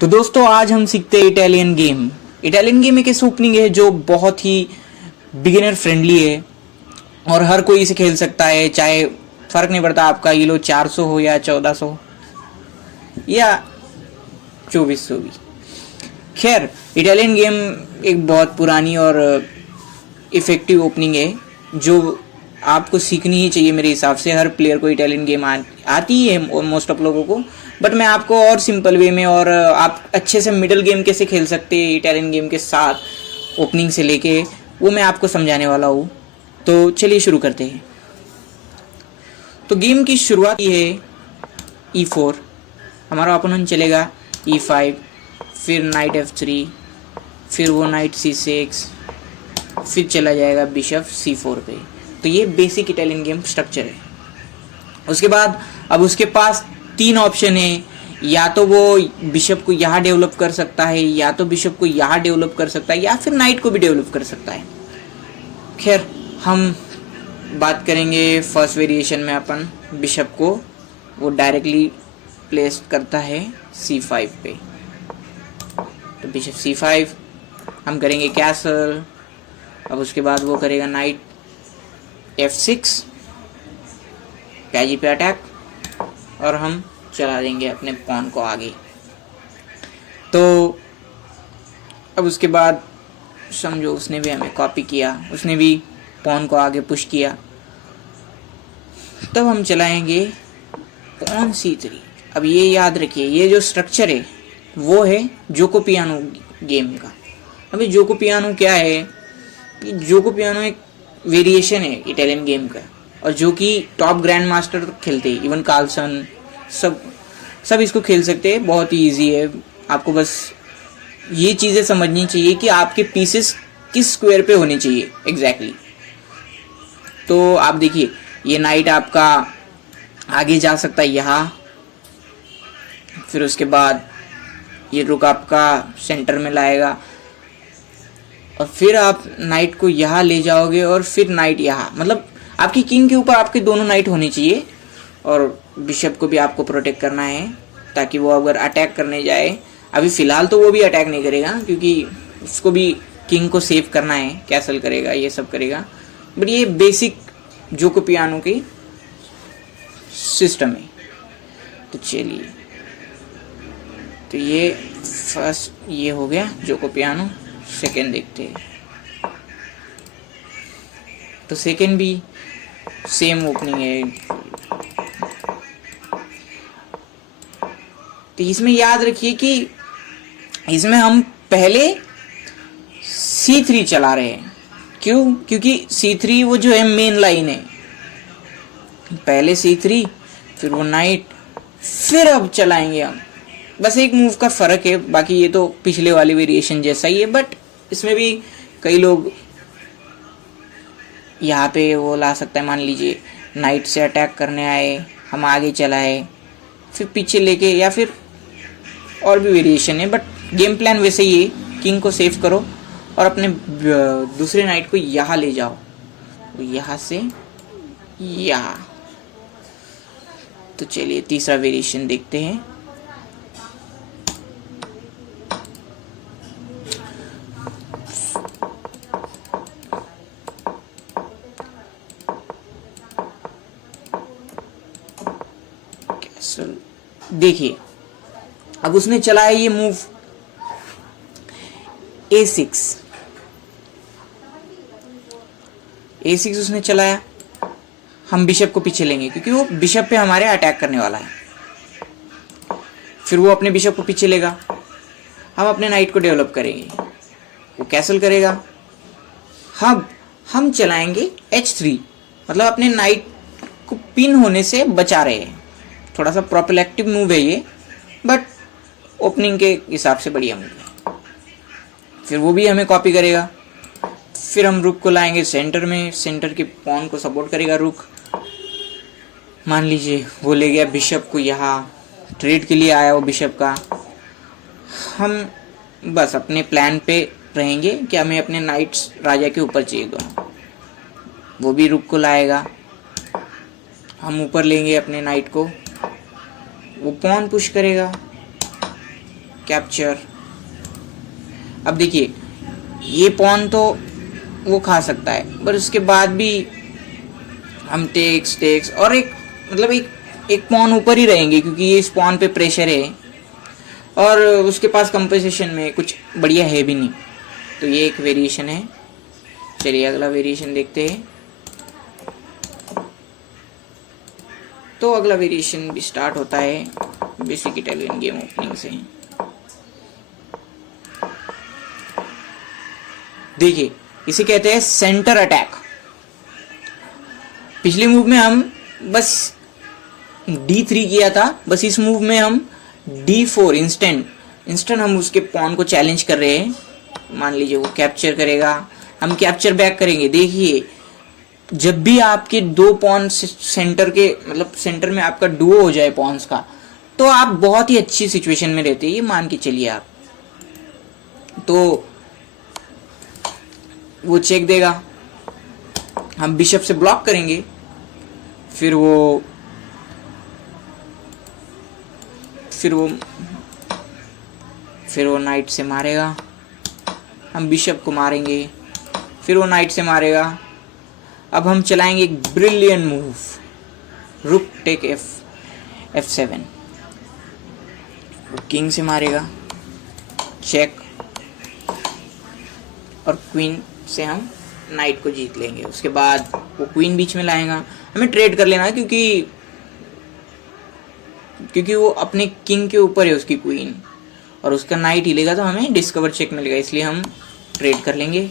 तो दोस्तों आज हम सीखते हैं इटालियन गेम। इटालियन गेम एक ऐसी ओपनिंग है जो बहुत ही बिगिनर फ्रेंडली है और हर कोई इसे खेल सकता है, चाहे फर्क नहीं पड़ता आपका ये लो 400 हो या 1400 या 2400 भी। खैर, इटालियन गेम एक बहुत पुरानी और इफ़ेक्टिव ओपनिंग है जो आपको सीखनी ही चाहिए। मेरे हिसाब से हर प्लेयर को इटालियन गेम आती है मोस्ट ऑफ लोगों को, बट मैं आपको और सिंपल वे में और आप अच्छे से मिडल गेम कैसे खेल सकते हैं इटालियन गेम के साथ ओपनिंग से लेके, वो मैं आपको समझाने वाला हूँ। तो चलिए शुरू करते हैं। तो गेम की शुरुआत ये है E4, हमारा ओपोनेंट चलेगा E5, फिर नाइट F3, फिर वो नाइट C6, फिर चला जाएगा बिशप C4 पे। तो ये बेसिक इटालियन गेम स्ट्रक्चर है। उसके बाद अब उसके पास तीन ऑप्शन है, या तो वो बिशप को यहाँ डेवलप कर सकता है, या तो बिशप को यहाँ डेवलप कर सकता है, या फिर नाइट को भी डेवलप कर सकता है। खैर, हम बात करेंगे फर्स्ट वेरिएशन में अपन बिशप को वो डायरेक्टली प्लेस करता है C5 पे। तो बिशप C5 हम करेंगे कैसल। अब उसके बाद वो करेगा नाइट F6, पैजी पे अटैक, और हम चला देंगे अपने पॉन को आगे। तो अब उसके बाद समझो उसने भी हमें कॉपी किया, उसने भी पॉन को आगे पुश किया। तब हम चलाएंगे पॉन C3। अब ये याद रखिए, ये जो स्ट्रक्चर है वो है जोको पियानो गेम का। अभी जोको पियानो क्या है? ये जोको पियानो एक वेरिएशन है इटालियन गेम का, और जो कि टॉप ग्रैंड मास्टर खेलते हैं, इवन कार्लसन सब इसको खेल सकते हैं। बहुत ही ईजी है, आपको बस ये चीज़ें समझनी चाहिए कि आपके पीसेस किस स्क्वायर पे होने चाहिए एग्जैक्टली। तो आप देखिए, ये नाइट आपका आगे जा सकता है यहाँ, फिर उसके बाद ये रुक आपका सेंटर में लाएगा, और फिर आप नाइट को यहाँ ले जाओगे, और फिर नाइट यहाँ, मतलब आपकी किंग के ऊपर आपके दोनों नाइट होने चाहिए। और बिशप को भी आपको प्रोटेक्ट करना है ताकि वो अगर अटैक करने जाए, अभी फ़िलहाल तो वो भी अटैक नहीं करेगा क्योंकि उसको भी किंग को सेव करना है, कैसल करेगा, ये सब करेगा। बट ये बेसिक जोको पियानो की सिस्टम है। तो चलिए, तो ये फर्स्ट ये हो गया जोको पियानो। सेकेंड देखते हैं। तो सेकेंड भी सेम ओपनिंग है। तो इसमें याद रखिए कि इसमें हम पहले C3 चला रहे हैं। क्यों? क्योंकि C3 वो जो है मेन लाइन है। पहले C3, फिर वो नाइट, फिर अब चलाएंगे हम। बस एक मूव का फ़र्क है, बाकी ये तो पिछले वाली वेरिएशन जैसा ही है। बट इसमें भी कई लोग यहाँ पे वो ला सकता है। मान लीजिए नाइट से अटैक करने आए, हम आगे चलाए, फिर पीछे लेके, या फिर और भी वेरिएशन है। बट गेम प्लान वैसे ही है, किंग को सेव करो और अपने दूसरे नाइट को यहाँ ले जाओ, यहाँ से यहाँ। तो चलिए तीसरा वेरिएशन देखते हैं। देखिए, अब उसने चलाया ये मूव A6 उसने चलाया। हम बिशप को पीछे लेंगे क्योंकि वो बिशप पे हमारे अटैक करने वाला है। फिर वो अपने बिशप को पीछे लेगा, हम अपने नाइट को डेवलप करेंगे, वो कैसल करेगा। हम चलाएंगे H3, मतलब अपने नाइट को पिन होने से बचा रहे हैं। थोड़ा सा प्रोपेलेक्टिव मूव है ये, बट ओपनिंग के हिसाब से बढ़िया मूव है। फिर वो भी हमें कॉपी करेगा। फिर हम रुक को लाएंगे सेंटर में, सेंटर के पॉन को सपोर्ट करेगा रुक। मान लीजिए वो ले गया बिशप को यहाँ, ट्रेड के लिए आया वो बिशप का। हम बस अपने प्लान पे रहेंगे कि हमें अपने नाइट्स राजा के ऊपर चाहिए दोनों। वो भी रुक को लाएगा, हम ऊपर लेंगे अपने नाइट को, वो पॉन पुश करेगा, कैप्चर। अब देखिए ये पॉन तो वो खा सकता है, पर उसके बाद भी हम टेक्स और एक मतलब एक पॉन ऊपर ही रहेंगे क्योंकि ये इस पॉन पे प्रेशर है और उसके पास कंपोजिशन में कुछ बढ़िया है भी नहीं। तो ये एक वेरिएशन है। चलिए अगला वेरिएशन देखते हैं। तो अगला वेरिएशन भी स्टार्ट होता है बेसिक इटालियन गेम ओपनिंग से। देखिए इसे कहते हैं सेंटर अटैक। पिछले मूव में हम बस D3 किया था, बस इस मूव में हम D4 इंस्टेंट हम उसके पॉन को चैलेंज कर रहे हैं। मान लीजिए वो कैप्चर करेगा, हम कैप्चर बैक करेंगे। देखिए जब भी आपके दो पॉन सेंटर के मतलब सेंटर में आपका डुओ हो जाए पॉन्स का, तो आप बहुत ही अच्छी सिचुएशन में रहते हैं, ये मान के चलिए आप। तो वो चेक देगा, हम बिशप से ब्लॉक करेंगे, फिर वो नाइट से मारेगा, हम बिशप को मारेंगे, फिर वो नाइट से मारेगा। अब हम चलाएंगे एक ब्रिलियंट मूव, रुक टेक F7, वो किंग से मारेगा, चेक, और क्वीन से हम नाइट को जीत लेंगे। उसके बाद वो क्वीन बीच में लाएगा, हमें ट्रेड कर लेना है क्योंकि वो अपने किंग के ऊपर है उसकी क्वीन, और उसका नाइट हिलेगा तो हमें डिस्कवर चेक मिलेगा, इसलिए हम ट्रेड कर लेंगे।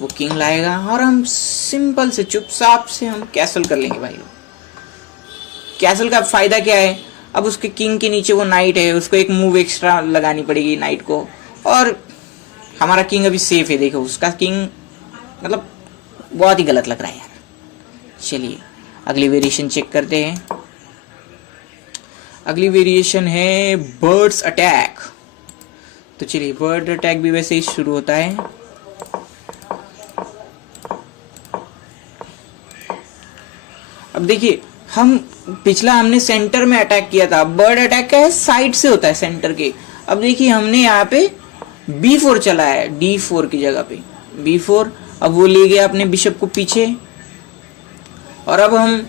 वो किंग लाएगा और हम सिंपल से चुपचाप से हम कैसल कर लेंगे भाई। कैसल का फायदा क्या है, अब उसके किंग के नीचे वो नाइट है, उसको एक मूव एक्स्ट्रा लगानी पड़ेगी नाइट को, और हमारा किंग अभी सेफ है। देखो उसका किंग मतलब बहुत ही गलत लग रहा है यार। चलिए अगली वेरिएशन चेक करते हैं। अगली वेरिएशन है बर्ड्स अटैक। तो चलिए बर्ड अटैक भी वैसे ही शुरू होता है। अब देखिए हमने सेंटर में अटैक किया था, बर्ड अटैक का है साइड से होता है सेंटर के। अब देखिए हमने यहाँ पे B4 चला है D4 की जगह पे B4। अब वो ले गया अपने बिशप को पीछे, और अब हम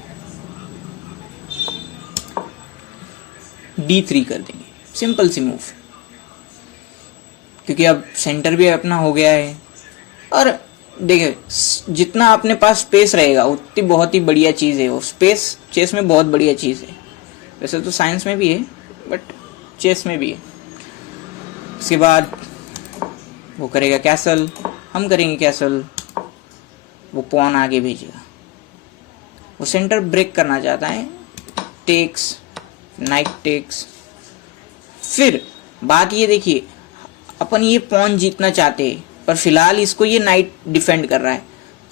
D3 कर देंगे, सिंपल सी मूव, क्योंकि अब सेंटर भी अपना हो गया है। और देखिए जितना अपने पास स्पेस रहेगा उतनी बहुत ही बढ़िया चीज़ है वो। स्पेस चेस में बहुत बढ़िया चीज़ है, वैसे तो साइंस में भी है बट चेस में भी है। उसके बाद वो करेगा कैसल, हम करेंगे कैसल, वो पॉन आगे भेजेगा, वो सेंटर ब्रेक करना चाहता है, टेक्स, नाइट टेक्स। फिर बात ये देखिए अपन ये पॉन जीतना चाहते हैं, पर फिलहाल इसको ये नाइट डिफेंड कर रहा है,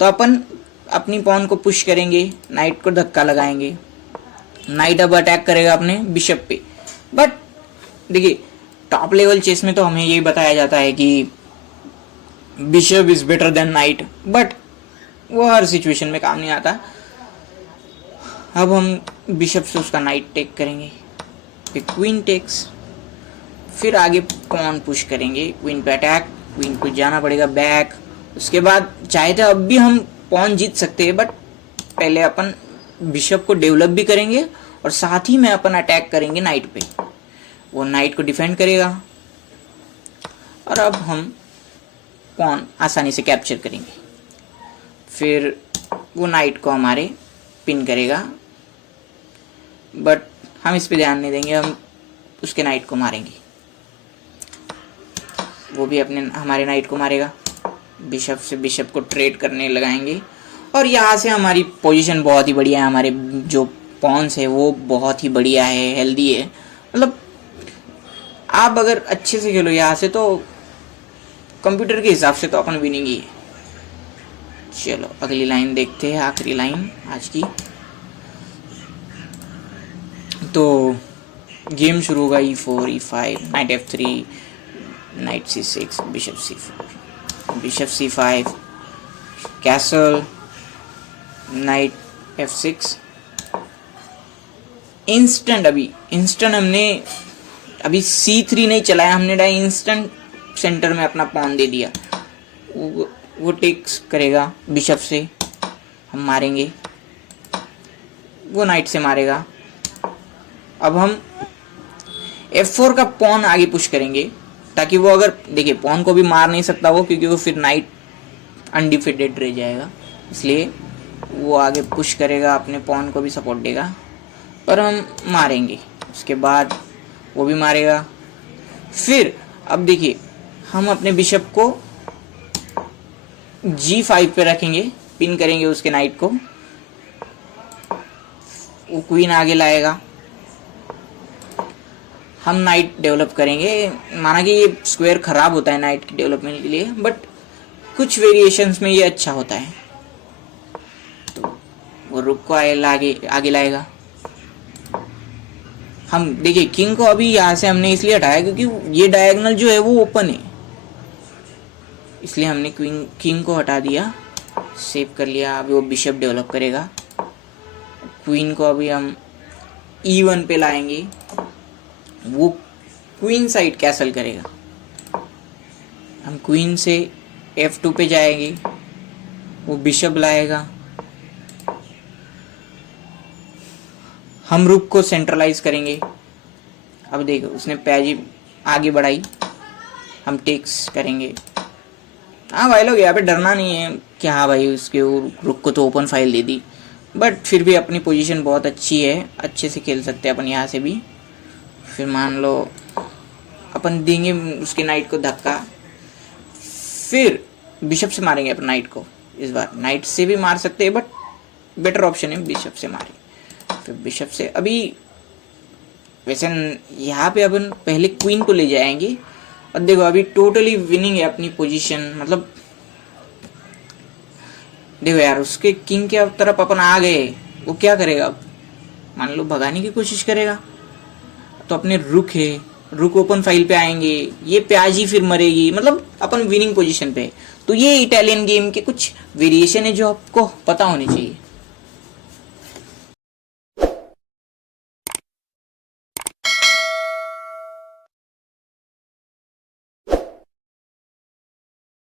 तो अपन अपनी पॉन को पुश करेंगे, नाइट को धक्का लगाएंगे, नाइट अब अटैक करेगा अपने बिशप पे। बट देखिए टॉप लेवल चेस में तो हमें यही बताया जाता है कि bishop is better than knight, but वो हर सिचुएशन में काम नहीं आता। अब हम बिशप से उसका नाइट टेक करेंगे, फिर क्वीन टेक्स, फिर आगे पॉन पुश करेंगे, क्वीन पे अटैक, क्वीन को जाना पड़ेगा बैक। उसके बाद चाहे तो अब भी हम पॉन जीत सकते हैं, बट पहले अपन बिशप को डेवलप भी करेंगे और साथ ही में अपन अटैक करेंगे नाइट पे, वो नाइट को डिफेंड करेगा, और अब हम पॉन आसानी से कैप्चर करेंगे। फिर वो नाइट को हमारे पिन करेगा, बट हम इस पे ध्यान नहीं देंगे, हम उसके नाइट को मारेंगे, वो भी हमारे नाइट को मारेगा। बिशप से बिशप को ट्रेड करने लगाएंगे, और यहाँ से हमारी पोजीशन बहुत ही बढ़िया है, हमारे जो पॉन्स है वो बहुत ही बढ़िया है, हेल्दी है। मतलब आप अगर अच्छे से खेलो यहाँ से तो कंप्यूटर के हिसाब से तो अपन विनिंग ही है। चलो अगली लाइन देखते हैं, आखिरी लाइन आज की। तो गेम शुरू होगा E4 E5, night F3, night C6, bishop C4, bishop C5, castle, night F6। Instant हमने अभी C3 नहीं चलाया हमने, डायरेक्ट इंस्टेंट सेंटर में अपना पॉन दे दिया। वो टेक्स करेगा बिशप से, हम मारेंगे, वो नाइट से मारेगा। अब हम F4 का पॉन आगे पुश करेंगे, ताकि वो अगर देखिए पॉन को भी मार नहीं सकता वो, क्योंकि वो फिर नाइट अनडिफिटेड रह जाएगा, इसलिए वो आगे पुश करेगा, अपने पॉन को भी सपोर्ट देगा, पर हम मारेंगे। उसके बाद वो भी मारेगा। फिर अब देखिए हम अपने बिशप को G5 पे रखेंगे, पिन करेंगे उसके नाइट को, वो क्वीन आगे लाएगा, हम नाइट डेवलप करेंगे। माना कि ये स्क्वायर खराब होता है नाइट की डेवलपमेंट के लिए, बट कुछ वेरिएशंस में ये अच्छा होता है। तो वो रुक को आगे लाएगा। हम देखिए किंग को अभी यहाँ से हमने इसलिए हटाया क्योंकि ये डायगोनल जो है वो ओपन है, इसलिए हमने किंग को हटा दिया, सेव कर लिया। अभी वो बिशप डेवलप करेगा। क्वीन को अभी हम E1 पे लाएंगे, वो क्वीन साइड कैसल करेगा। हम क्वीन से F2 पे जाएंगे, वो बिशप लाएगा, हम रुक को सेंट्रलाइज करेंगे। अब देखो उसने पैजी आगे बढ़ाई, हम टेक्स करेंगे। हाँ भाई लोग यहाँ पे डरना नहीं है कि हाँ भाई उसके रुक को तो open file they the, but फिर भी अपनी पोजीशन बहुत अच्छी है, अच्छे से खेल सकते हैं अपन यहाँ से भी। फिर मान लो अपन देंगे उसके नाइट को धक्का, फिर बिशप से मारेंगे अपन नाइट को। इस बार नाइट से भी मार सकते हैं, बट बेटर ऑप्शन है बिशप से मारे। फिर बिशप से अभी वैसे यहाँ पे अपन पहले क्वीन को ले जाएंगे, और देखो अभी टोटली विनिंग है अपनी पोजीशन। मतलब देखो यार उसके किंग के तरफ अपन आ गए, वो क्या करेगा अब, मान लो भगाने की कोशिश करेगा, तो अपने रुक है, रुक ओपन फाइल पे आएंगे, ये प्याजी फिर मरेगी, मतलब अपन विनिंग पोजीशन पे। तो ये इटालियन गेम के कुछ वेरिएशन है जो आपको पता होनी चाहिए।